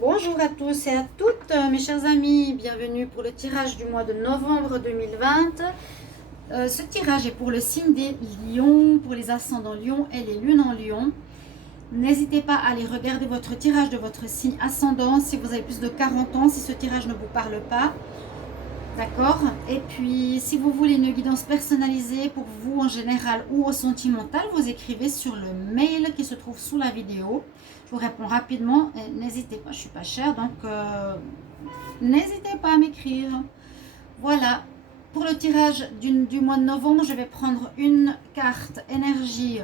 Bonjour à tous et à toutes, mes chers amis, bienvenue pour le tirage du mois de novembre 2020. Ce tirage est pour le signe des lions, pour les ascendants lions et les lunes en lion. N'hésitez pas à aller regarder votre tirage de votre signe ascendant si vous avez plus de 40 ans, si ce tirage ne vous parle pas. D'accord. Et puis, si vous voulez une guidance personnalisée pour vous en général ou au sentimental, vous écrivez sur le mail qui se trouve sous la vidéo. Je vous réponds rapidement et n'hésitez pas, je suis pas chère, donc n'hésitez pas à m'écrire. Voilà. Pour le tirage du mois de novembre, je vais prendre une carte énergie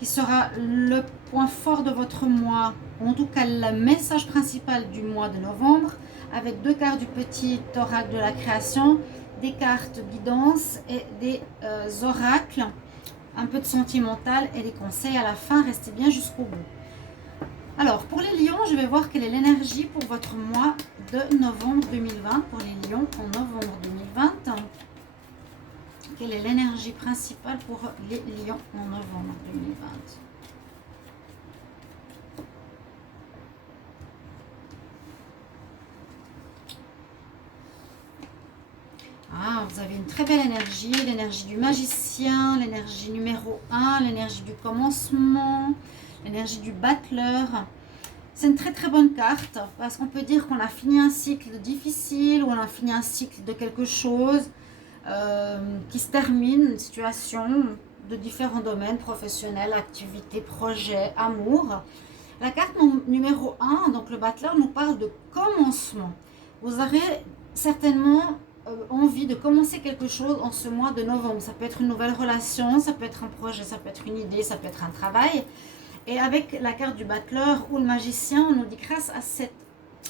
qui sera le point fort de votre mois, en tout cas le message principal du mois de novembre, avec deux cartes du petit oracle de la création, des cartes guidance et des oracles, un peu de sentimental et des conseils à la fin. Restez bien jusqu'au bout. Alors, pour les lions, je vais voir quelle est l'énergie pour votre mois de novembre 2020. Pour les lions en novembre 2020, quelle est l'énergie principale pour les lions en novembre 2020? Ah, vous avez une très belle énergie, l'énergie du magicien, l'énergie numéro 1, l'énergie du commencement, l'énergie du battleur. C'est une très très bonne carte parce qu'on peut dire qu'on a fini un cycle difficile ou on a fini un cycle de quelque chose qui se termine, une situation de différents domaines, professionnels, activités, projets, amour. La carte numéro 1, donc le battleur, nous parle de commencement. Vous aurez certainement envie de commencer quelque chose en ce mois de novembre. Ça peut être une nouvelle relation, ça peut être un projet, ça peut être une idée, ça peut être un travail. Et avec la carte du battleur ou le magicien, on nous dit grâce à cette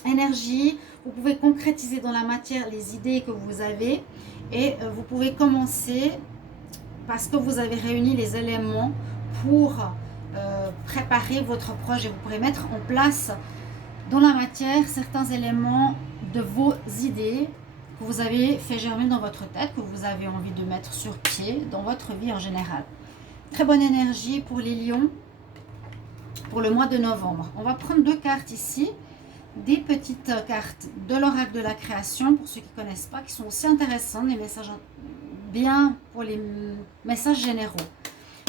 énergie, vous pouvez concrétiser dans la matière les idées que vous avez et vous pouvez commencer parce que vous avez réuni les éléments pour préparer votre projet. Vous pourrez mettre en place dans la matière certains éléments de vos idées que vous avez fait germer dans votre tête, que vous avez envie de mettre sur pied dans votre vie en général. Très bonne énergie pour les lions pour le mois de novembre. On va prendre deux cartes ici, des petites cartes de l'oracle de la création, pour ceux qui ne connaissent pas, qui sont aussi intéressantes, des messages bien pour les messages généraux.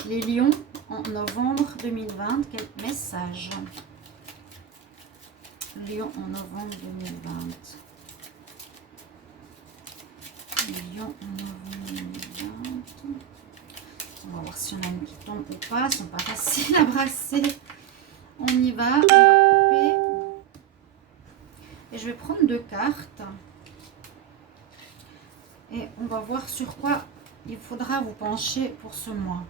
Les lions en novembre 2020, quel message? Lion en novembre 2020. Lion en novembre 2020. On va voir si on a une qui tombe ou pas. Elles ne sont pas faciles à brasser. On y va. On va couper. Et je vais prendre deux cartes. Et on va voir sur quoi il faudra vous pencher pour ce mois.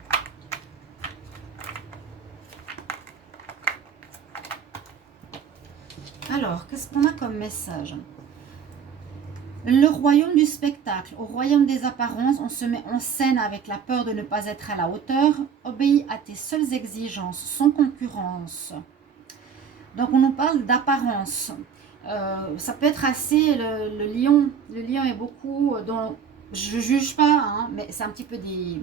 Alors, qu'est-ce qu'on a comme message? Le royaume du spectacle, au royaume des apparences, on se met en scène avec la peur de ne pas être à la hauteur. Obéis à tes seules exigences, sans concurrence. Donc, on nous parle d'apparence. Ça peut être assez, le lion est beaucoup dans, je ne juge pas, hein, mais c'est un petit peu des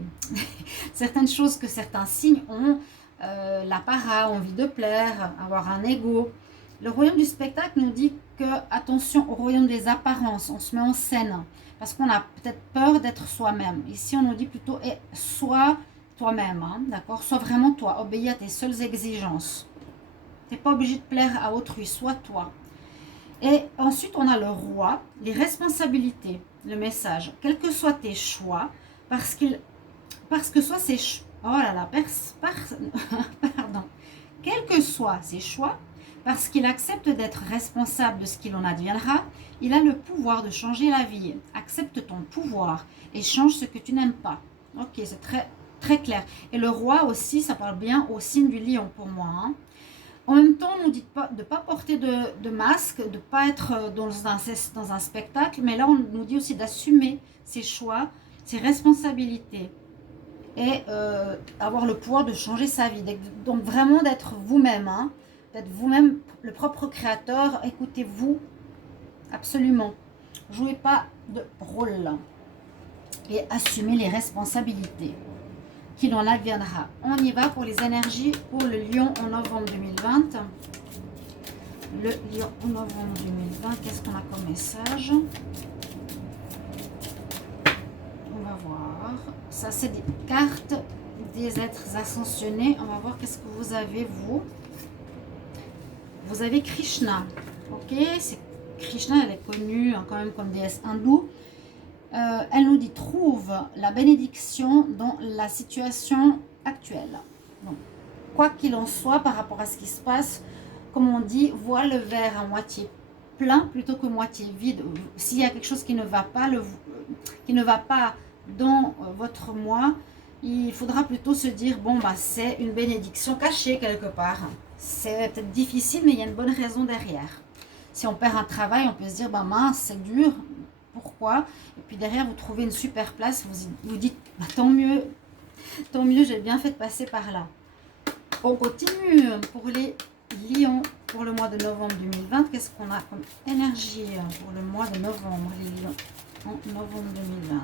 certaines choses que certains signes ont, l'apparat, envie de plaire, avoir un ego. Le royaume du spectacle nous dit que, attention au royaume des apparences, on se met en scène, parce qu'on a peut-être peur d'être soi-même. Ici, on nous dit plutôt, sois toi-même, hein, d'accord? Sois vraiment toi, obéis à tes seules exigences. Tu n'es pas obligé de plaire à autrui, sois toi. Et ensuite, on a le roi, les responsabilités, le message. Quels que soient tes choix, parce que soit ces choix, oh là là, pardon. Quels que soient ses choix, parce qu'il accepte d'être responsable de ce qu'il en adviendra, il a le pouvoir de changer la vie. Accepte ton pouvoir et change ce que tu n'aimes pas. Ok, c'est très, très clair. Et le roi aussi, ça parle bien au signe du lion pour moi, hein. En même temps, on nous dit de ne pas porter de masque, de ne pas être dans un spectacle, mais là, on nous dit aussi d'assumer ses choix, ses responsabilités et avoir le pouvoir de changer sa vie. Donc, vraiment d'être vous-même, hein, d'être vous-même le propre créateur. Écoutez-vous, absolument. Jouez pas de rôle et assumez les responsabilités. Qu'il en adviendra. On y va pour les énergies pour le lion en novembre 2020. le lion en novembre 2020, qu'est-ce qu'on a comme message? On va voir. Ça, c'est des cartes des êtres ascensionnés. On va voir qu'est-ce que vous avez, vous. Vous avez Krishna. Ok, c'est Krishna, elle est connue quand même comme déesse hindoue. Elle nous dit trouve la bénédiction dans la situation actuelle. Donc, quoi qu'il en soit par rapport à ce qui se passe, comme on dit, vois le verre à moitié plein plutôt que moitié vide. S'il y a quelque chose qui ne va pas, dans votre moi, il faudra plutôt se dire bon bah c'est une bénédiction cachée quelque part. C'est peut-être difficile, mais il y a une bonne raison derrière. Si on perd un travail, on peut se dire bah mince, c'est dur. Pourquoi? Et puis derrière, vous trouvez une super place, vous dites bah, tant mieux, j'ai bien fait de passer par là. On continue pour les lions pour le mois de novembre 2020. Qu'est-ce qu'on a comme énergie pour le mois de novembre, les lions en novembre 2020?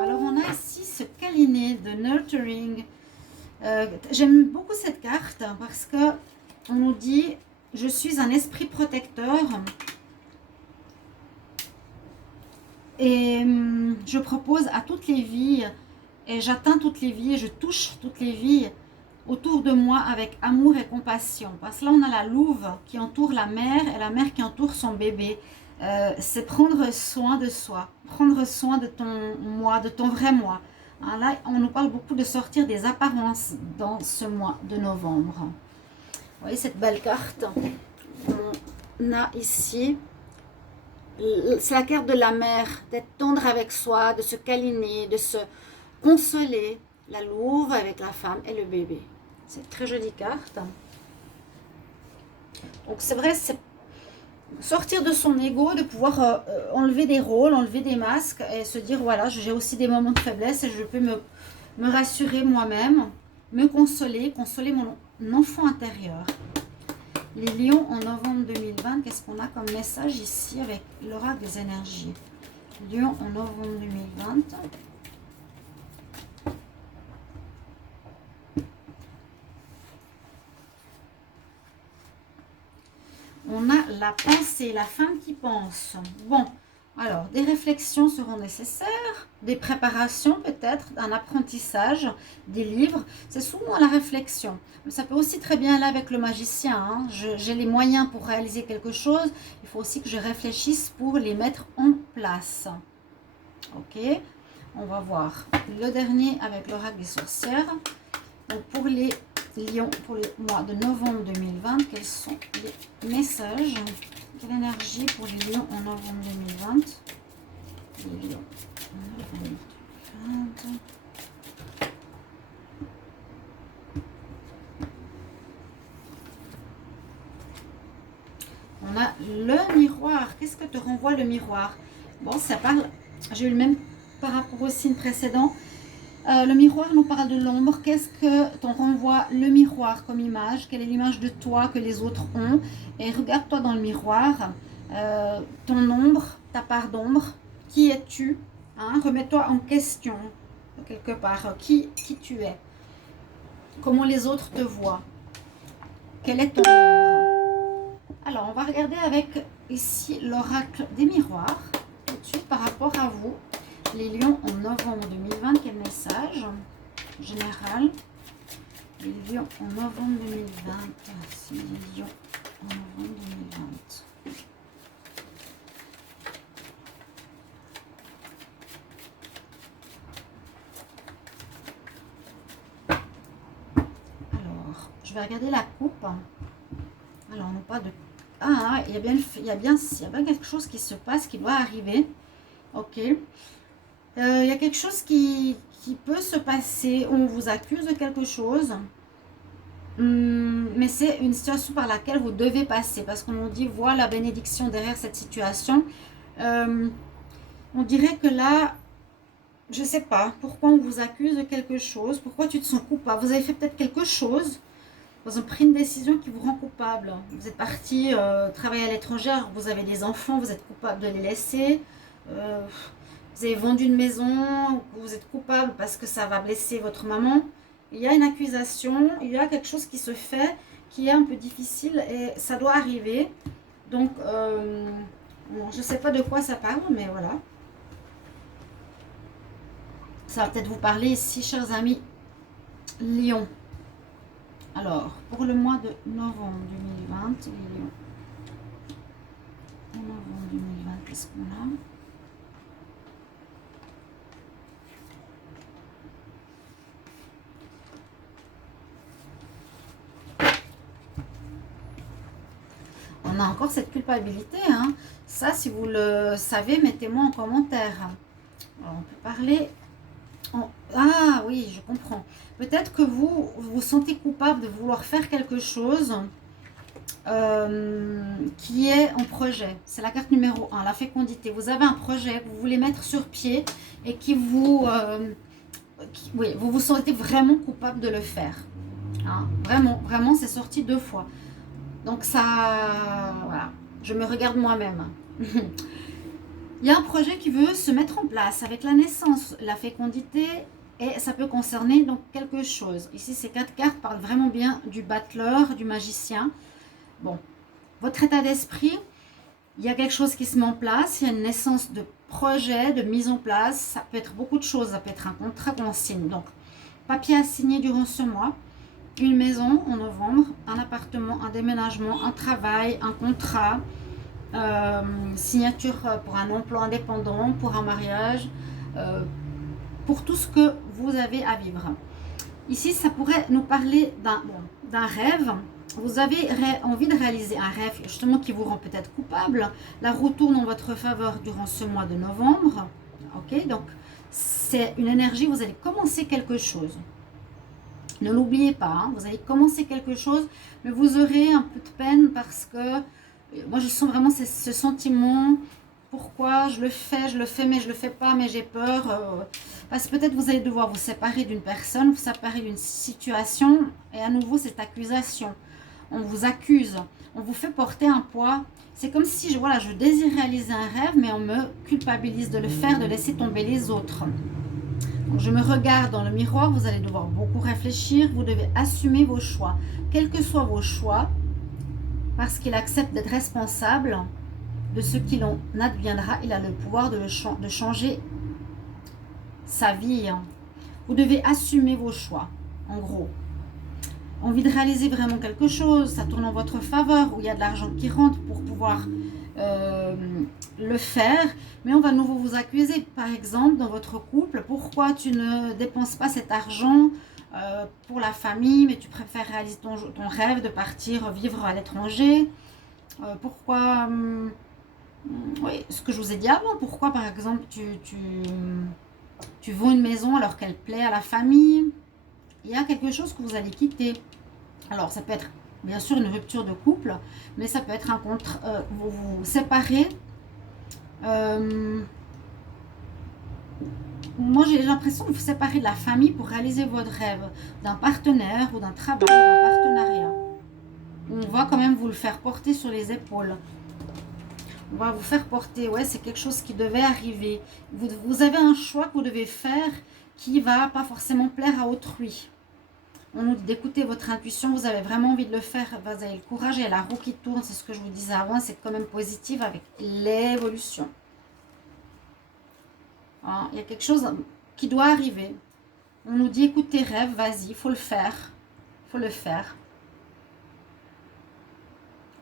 Alors on a ici ce câliner de nurturing. J'aime beaucoup cette carte parce que on nous dit je suis un esprit protecteur et je propose à toutes les vies et j'atteins toutes les vies et je touche toutes les vies autour de moi avec amour et compassion. Parce que là on a la louve qui entoure la mère et la mère qui entoure son bébé. C'est prendre soin de soi, prendre soin de ton moi, de ton vrai moi. Hein, là, on nous parle beaucoup de sortir des apparences dans ce mois de novembre. Vous voyez cette belle carte? On a ici, c'est la carte de la mère, d'être tendre avec soi, de se câliner, de se consoler. La louve avec la femme et le bébé. C'est une très jolie carte. Donc c'est vrai, c'est sortir de son ego, de pouvoir enlever des rôles, enlever des masques et se dire voilà, j'ai aussi des moments de faiblesse et je peux me rassurer moi-même, me consoler mon enfant intérieur. Les lions en novembre 2020, qu'est-ce qu'on a comme message ici avec l'oracle des énergies? Lions en novembre 2020. On a la pensée, la femme qui pense. Bon, alors, des réflexions seront nécessaires, des préparations peut-être, un apprentissage, des livres. C'est souvent la réflexion. Mais ça peut aussi très bien aller avec le magicien. Hein. J'ai les moyens pour réaliser quelque chose. Il faut aussi que je réfléchisse pour les mettre en place. Ok, on va voir le dernier avec l'oracle des sorcières. Donc, pour les lions, pour le mois de novembre 2020, quels sont les messages? Quelle énergie pour les lions en novembre 2020? Les lions en novembre 2020. On a le miroir. Qu'est-ce que te renvoie le miroir? Bon, ça parle, j'ai eu le même par rapport au signe précédent. Le miroir nous parle de l'ombre. Qu'est-ce que t'en renvoie le miroir comme image? Quelle est l'image de toi que les autres ont? Et regarde-toi dans le miroir, ton ombre, ta part d'ombre. Qui es-tu? Hein? Remets-toi en question, quelque part. Qui tu es? Comment les autres te voient? Quelle est ton ombre? Alors, on va regarder avec ici l'oracle des miroirs, tout de suite par rapport à vous. Les lions en novembre 2020, quel message général? Les lions en novembre 2020. C'est les lions en novembre 2020. Alors, je vais regarder la coupe. Alors, on parle de... Ah, il y a bien quelque chose qui se passe, qui doit arriver. Ok. Il y a quelque chose qui peut se passer. On vous accuse de quelque chose. Mais c'est une situation par laquelle vous devez passer. Parce qu'on nous dit, voilà la bénédiction derrière cette situation. On dirait que là, je ne sais pas pourquoi on vous accuse de quelque chose. Pourquoi tu te sens coupable? Vous avez fait peut-être quelque chose. Vous avez pris une décision qui vous rend coupable. Vous êtes parti travailler à l'étranger, vous avez des enfants, vous êtes coupable de les laisser. vous avez vendu une maison, vous êtes coupable parce que ça va blesser votre maman. Il y a une accusation, il y a quelque chose qui se fait qui est un peu difficile et ça doit arriver. Donc, bon, je ne sais pas de quoi ça parle, mais voilà. Ça va peut-être vous parler ici, chers amis Lion. Alors, pour le mois de novembre 2020, les Lions. En novembre 2020, qu'est-ce qu'on a? On a encore cette culpabilité. Hein. Ça, si vous le savez, mettez-moi en commentaire. Alors, on peut parler... Ah oui, je comprends. Peut-être que vous vous sentez coupable de vouloir faire quelque chose qui est en projet. C'est la carte numéro 1, la fécondité. Vous avez un projet que vous voulez mettre sur pied et qui vous... oui, vous vous sentez vraiment coupable de le faire. Hein. Vraiment, vraiment, c'est sorti 2 fois. Donc ça... Voilà. Je me regarde moi-même. Il y a un projet qui veut se mettre en place avec la naissance, la fécondité, et ça peut concerner donc quelque chose. Ici, ces 4 cartes parlent vraiment bien du battleur, du magicien. Bon, votre état d'esprit, il y a quelque chose qui se met en place, il y a une naissance de projet, de mise en place. Ça peut être beaucoup de choses, ça peut être un contrat qu'on signe. Donc, papier à signer durant ce mois, une maison en novembre, un appartement, un déménagement, un travail, un contrat, signature pour un emploi indépendant, pour un mariage, pour tout ce que vous avez à vivre. Ici, ça pourrait nous parler d'un rêve. Vous avez envie de réaliser un rêve justement qui vous rend peut-être coupable. La roue tourne en votre faveur durant ce mois de novembre. Ok, donc c'est une énergie, vous allez commencer quelque chose. Ne l'oubliez pas, hein, vous allez commencer quelque chose, mais vous aurez un peu de peine parce que moi, je sens vraiment ce sentiment. Pourquoi je le fais, mais je le fais pas, mais j'ai peur. Parce que peut-être vous allez devoir vous séparer d'une personne, vous séparer d'une situation. Et à nouveau, cette accusation. On vous accuse, on vous fait porter un poids. C'est comme si je désire réaliser un rêve, mais on me culpabilise de le faire, de laisser tomber les autres. Donc, je me regarde dans le miroir, vous allez devoir beaucoup réfléchir. Vous devez assumer vos choix. Quels que soient vos choix, parce qu'il accepte d'être responsable de ce qu'il en adviendra. Il a le pouvoir de changer sa vie. Vous devez assumer vos choix, en gros. Envie de réaliser vraiment quelque chose, ça tourne en votre faveur, où il y a de l'argent qui rentre pour pouvoir le faire. Mais on va à nouveau vous accuser, par exemple, dans votre couple, pourquoi tu ne dépenses pas cet argent pour la famille, mais tu préfères réaliser ton rêve de partir vivre à l'étranger. Pourquoi oui, ce que je vous ai dit avant, pourquoi par exemple tu vends une maison alors qu'elle plaît à la famille. Il y a quelque chose que vous allez quitter. Alors ça peut être bien sûr une rupture de couple, mais ça peut être un contrat, vous vous séparez. Moi, j'ai l'impression de vous séparer de la famille pour réaliser votre rêve, d'un partenaire ou d'un travail, d'un partenariat. On va quand même vous le faire porter sur les épaules. On va vous faire porter, ouais, c'est quelque chose qui devait arriver. Vous avez un choix que vous devez faire qui ne va pas forcément plaire à autrui. On nous dit d'écouter votre intuition, vous avez vraiment envie de le faire, vous avez le courage et la roue qui tourne, c'est ce que je vous disais avant, c'est quand même positif avec l'évolution. Il y a quelque chose qui doit arriver. On nous dit écoute tes rêves, vas-y, il faut le faire. Il faut le faire.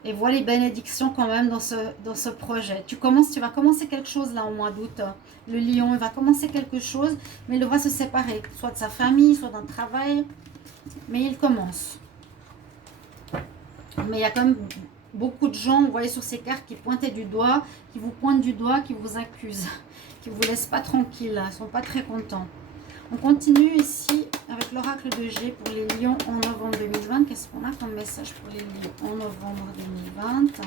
Et vois les bénédictions quand même dans ce projet. Tu vas commencer quelque chose là au mois d'août. Le lion, il va commencer quelque chose, mais il devra se séparer, soit de sa famille, soit d'un travail. Mais il commence. Mais il y a quand même beaucoup de gens, vous voyez sur ces cartes, qui pointaient du doigt, qui vous pointent du doigt, qui vous accusent, qui ne vous laissent pas tranquille, ils ne sont pas très contents. On continue ici avec l'oracle de G pour les lions en novembre 2020. Qu'est-ce qu'on a comme message pour les lions en novembre 2020?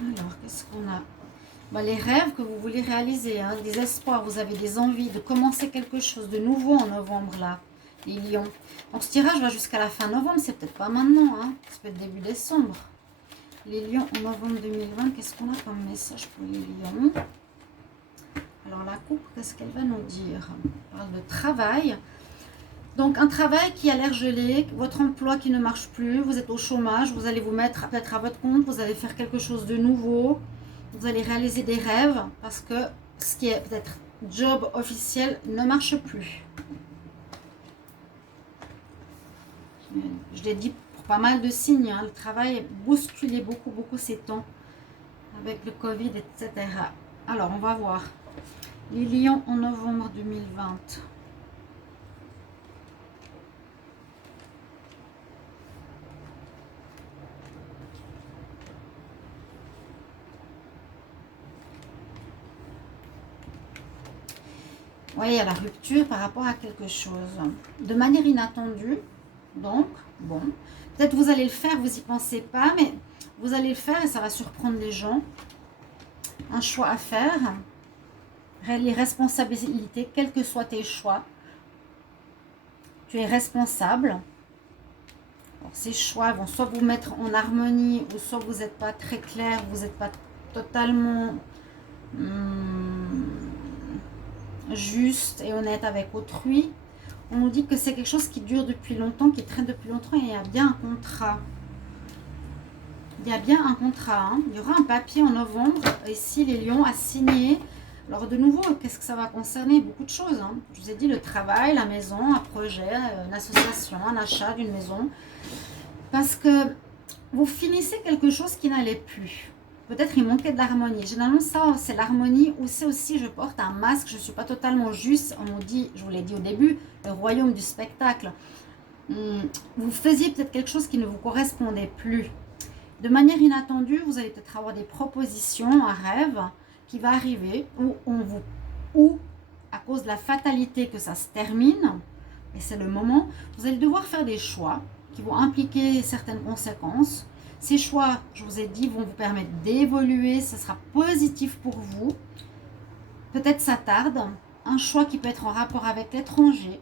Alors, qu'est-ce qu'on a? Les rêves que vous voulez réaliser, hein, des espoirs, vous avez des envies de commencer quelque chose de nouveau en novembre, là, les lions. Donc, ce tirage va jusqu'à la fin novembre, c'est peut-être pas maintenant, hein, ça peut être début décembre. Les lions en novembre 2020, qu'est-ce qu'on a comme message pour les lions? Alors la coupe, qu'est-ce qu'elle va nous dire? On parle de travail. Donc un travail qui a l'air gelé, votre emploi qui ne marche plus, vous êtes au chômage, vous allez vous mettre peut-être à votre compte, vous allez faire quelque chose de nouveau, vous allez réaliser des rêves parce que ce qui est peut-être job officiel ne marche plus. Je l'ai dit pour pas mal de signes, hein, le travail est bousculé beaucoup ces temps avec le Covid, etc. Alors on va voir. Les lions en novembre 2020. Oui, il y a la rupture par rapport à quelque chose. De manière inattendue. Donc, bon. Peut-être vous allez le faire, vous n'y pensez pas, mais vous allez le faire et ça va surprendre les gens. Un choix à faire. Les responsabilités, quels que soient tes choix. Tu es responsable. Alors, ces choix vont soit vous mettre en harmonie ou soit vous n'êtes pas très clair, vous n'êtes pas totalement juste et honnête avec autrui. On nous dit que c'est quelque chose qui dure depuis longtemps, qui traîne depuis longtemps et il y a bien un contrat. Il y a bien un contrat. Hein. Il y aura un papier en novembre ici, les lions, à signer. Alors de nouveau, qu'est-ce que ça va concerner? Beaucoup de choses. Hein. Je vous ai dit le travail, la maison, un projet, une association, un achat d'une maison. Parce que vous finissez quelque chose qui n'allait plus. Peut-être il manquait de l'harmonie. Généralement, ça, c'est l'harmonie ou c'est aussi, je porte un masque, je ne suis pas totalement juste. On nous dit, je vous l'ai dit au début, le royaume du spectacle. Vous faisiez peut-être quelque chose qui ne vous correspondait plus. De manière inattendue, vous allez peut-être avoir des propositions, un rêve qui va arriver ou à cause de la fatalité que ça se termine, et c'est le moment, vous allez devoir faire des choix qui vont impliquer certaines conséquences. Ces choix, je vous ai dit, vont vous permettre d'évoluer, ce sera positif pour vous. Peut-être ça tarde, un choix qui peut être en rapport avec l'étranger.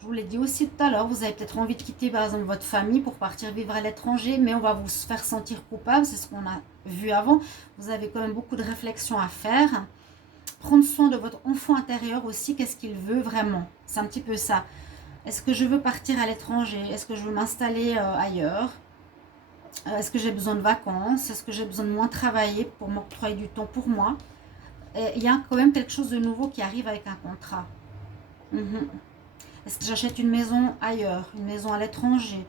Je vous l'ai dit aussi tout à l'heure, vous avez peut-être envie de quitter par exemple votre famille pour partir vivre à l'étranger, mais on va vous faire sentir coupable, c'est ce qu'on a vu avant. Vous avez quand même beaucoup de réflexions à faire. Prendre soin de votre enfant intérieur aussi, qu'est-ce qu'il veut vraiment? C'est un petit peu ça. Est-ce que je veux partir à l'étranger? Est-ce que je veux m'installer ailleurs? Est-ce que j'ai besoin de vacances? Est-ce que j'ai besoin de moins travailler pour m'octroyer du temps pour moi? Et il y a quand même quelque chose de nouveau qui arrive avec un contrat. Est-ce que j'achète une maison ailleurs, une maison à l'étranger?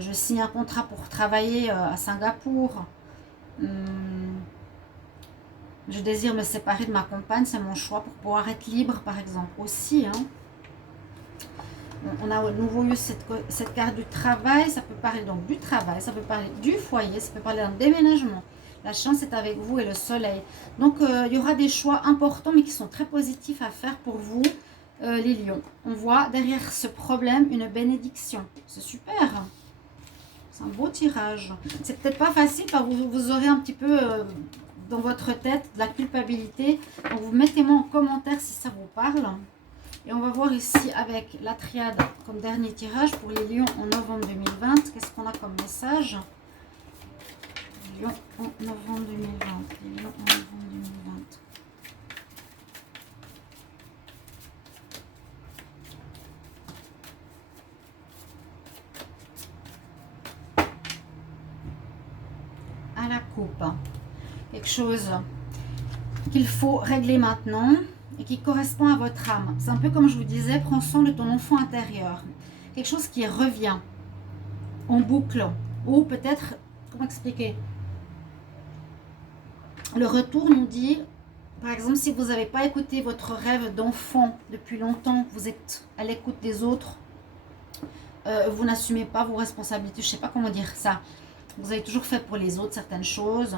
Je signe un contrat pour travailler à Singapour. Je désire me séparer de ma compagne, c'est mon choix pour pouvoir être libre, par exemple, aussi. Hein. On a à nouveau eu cette carte du travail, ça peut parler donc du travail, ça peut parler du foyer, ça peut parler d'un déménagement. La chance est avec vous et le soleil. Donc, il y aura des choix importants, mais qui sont très positifs à faire pour vous, les lions. On voit derrière ce problème une bénédiction. C'est super. C'est un beau tirage. C'est peut-être pas facile, car vous aurez un petit peu dans votre tête de la culpabilité. Donc, vous mettez-moi en commentaire si ça vous parle. Et on va voir ici avec la triade comme dernier tirage pour les lions en novembre 2020. Qu'est-ce qu'on a comme message? Les lions en novembre 2020. Les lions en novembre 2020. À la coupe. Quelque chose qu'il faut régler maintenant et qui correspond à votre âme. C'est un peu comme je vous disais, prends soin de ton enfant intérieur. Quelque chose qui revient en boucle. Ou peut-être, comment expliquer? Le retour nous dit, par exemple, si vous n'avez pas écouté votre rêve d'enfant depuis longtemps, vous êtes à l'écoute des autres, vous n'assumez pas vos responsabilités, je ne sais pas comment dire ça. Vous avez toujours fait pour les autres certaines choses.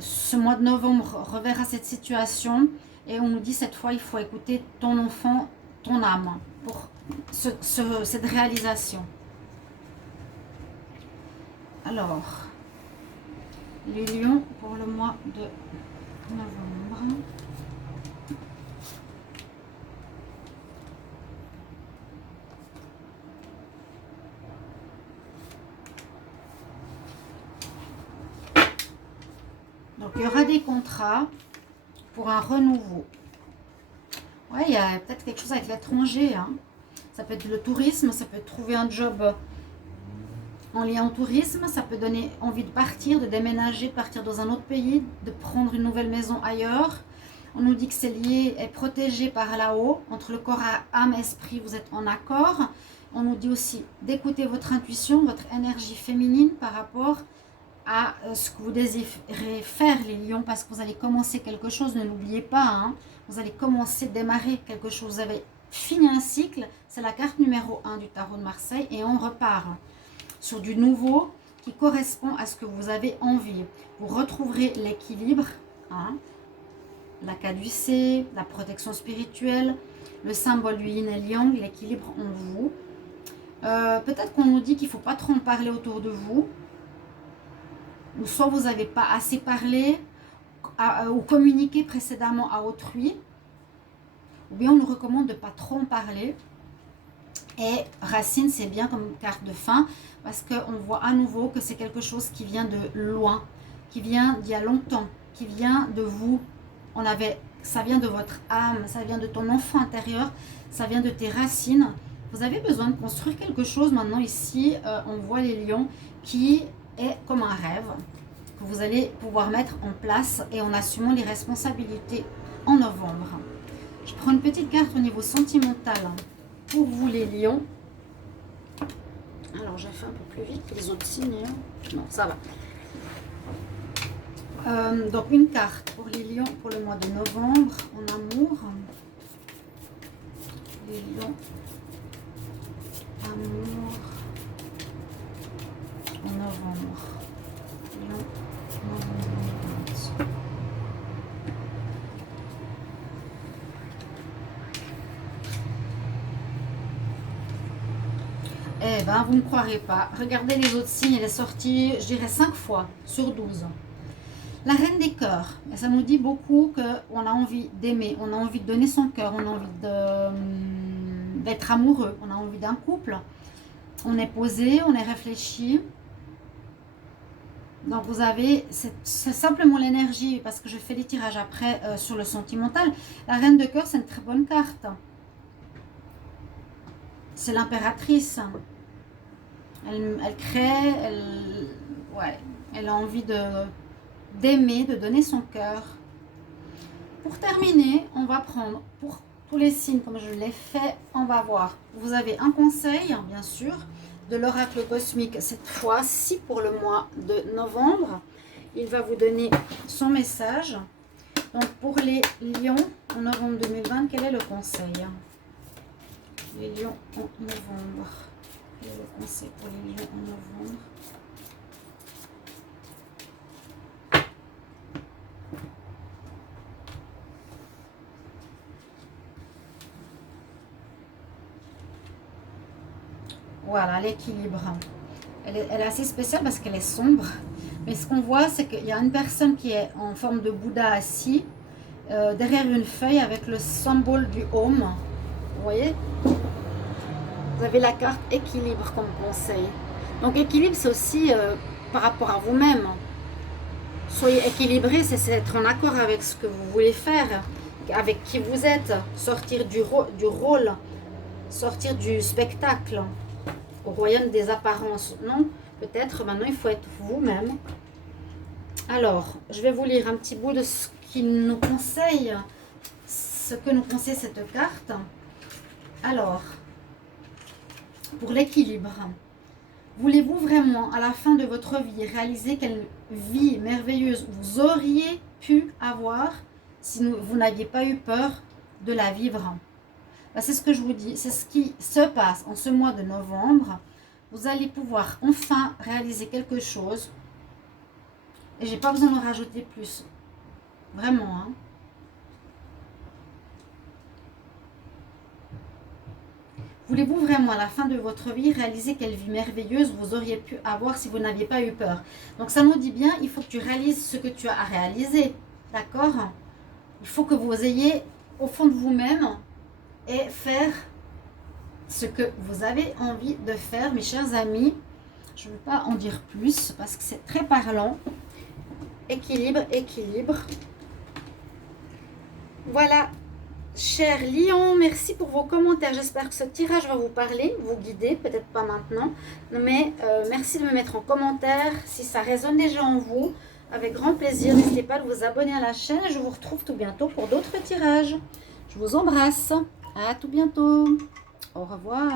Ce mois de novembre reverra cette situation et on nous dit cette fois il faut écouter ton enfant, ton âme pour cette réalisation. Alors, les lions pour le mois de novembre. il y aura des contrats pour un renouveau. Ouais, il y a peut-être quelque chose avec l'étranger. Hein. Ça peut être le tourisme, ça peut être trouver un job en lien au tourisme. Ça peut donner envie de partir, de déménager, de partir dans un autre pays, de prendre une nouvelle maison ailleurs. On nous dit que c'est lié et protégé par là-haut. Entre le corps, âme, esprit, vous êtes en accord. On nous dit aussi d'écouter votre intuition, votre énergie féminine par rapport à ce que vous désirez faire, les lions, parce que vous allez commencer quelque chose, ne l'oubliez pas, hein, vous allez commencer, démarrer quelque chose, vous avez fini un cycle, c'est la carte numéro 1 du tarot de Marseille, et on repart sur du nouveau qui correspond à ce que vous avez envie. Vous retrouverez l'équilibre, hein, la caducée, la protection spirituelle, le symbole du yin et yang, l'équilibre en vous. Peut-être qu'on nous dit qu'il ne faut pas trop en parler autour de vous, ou soit vous n'avez pas assez parlé ou communiqué précédemment à autrui, ou bien on nous recommande de ne pas trop en parler. Et Racine, c'est bien comme carte de fin, parce qu'on voit à nouveau que c'est quelque chose qui vient de loin, qui vient d'il y a longtemps, qui vient de vous. Ça vient de votre âme, ça vient de ton enfant intérieur, ça vient de tes racines. Vous avez besoin de construire quelque chose maintenant ici, on voit les lions qui est comme un rêve que vous allez pouvoir mettre en place et en assumant les responsabilités en novembre. Je prends une petite carte au niveau sentimental pour vous les lions. Alors j'ai fait un peu plus vite que les autres signes. Non, ça va. Donc une carte pour les lions pour le mois de novembre en amour. Les lions, amour. En novembre. Eh ben, vous ne croirez pas. Regardez les autres signes, elle est sortie, je dirais 5 fois sur 12. La reine des cœurs. Et ça nous dit beaucoup qu'on a envie d'aimer, on a envie de donner son cœur, on a envie d'être amoureux, on a envie d'un couple. On est posé, on est réfléchi. Donc vous avez, c'est simplement l'énergie, parce que je fais les tirages après sur le sentimental. La reine de cœur, c'est une très bonne carte. C'est l'impératrice. Elle crée, elle a envie d'aimer, de donner son cœur. Pour terminer, on va prendre, pour tous les signes comme je l'ai fait, on va voir. Vous avez un conseil, bien sûr, de l'oracle cosmique, cette fois-ci pour le mois de novembre. Il va vous donner son message. Donc pour les lions en novembre 2020, quel est le conseil? Les lions en novembre. Quel est le conseil pour les lions en novembre? Voilà, l'équilibre. Elle est assez spéciale parce qu'elle est sombre. Mais ce qu'on voit, c'est qu'il y a une personne qui est en forme de Bouddha assis, derrière une feuille avec le symbole du Om. Vous voyez? Vous avez la carte équilibre comme conseil. Donc équilibre, c'est aussi par rapport à vous-même. Soyez équilibré, c'est être en accord avec ce que vous voulez faire, avec qui vous êtes. Sortir du rôle, sortir du spectacle. Au royaume des apparences, non, peut-être maintenant il faut être vous-même. Alors, je vais vous lire un petit bout de ce qu'il nous conseille, ce que nous conseille cette carte. Alors, pour l'équilibre, voulez-vous vraiment à la fin de votre vie réaliser quelle vie merveilleuse vous auriez pu avoir si vous n'aviez pas eu peur de la vivre? C'est ce que je vous dis, c'est ce qui se passe en ce mois de novembre. Vous allez pouvoir enfin réaliser quelque chose. Et j'ai pas besoin de rajouter plus. Vraiment. Hein. Voulez-vous vraiment à la fin de votre vie réaliser quelle vie merveilleuse vous auriez pu avoir si vous n'aviez pas eu peur? Donc ça nous dit bien, il faut que tu réalises ce que tu as à réaliser. D'accord? Il faut que vous ayez au fond de vous-même et faire ce que vous avez envie de faire, mes chers amis. Je ne veux pas en dire plus parce que c'est très parlant. Équilibre, équilibre. Voilà, cher Lion, merci pour vos commentaires. J'espère que ce tirage va vous parler, vous guider, peut-être pas maintenant. Mais merci de me mettre en commentaire si ça résonne déjà en vous. Avec grand plaisir, n'hésitez pas à vous abonner à la chaîne. Je vous retrouve tout bientôt pour d'autres tirages. Je vous embrasse. À tout bientôt. Au revoir.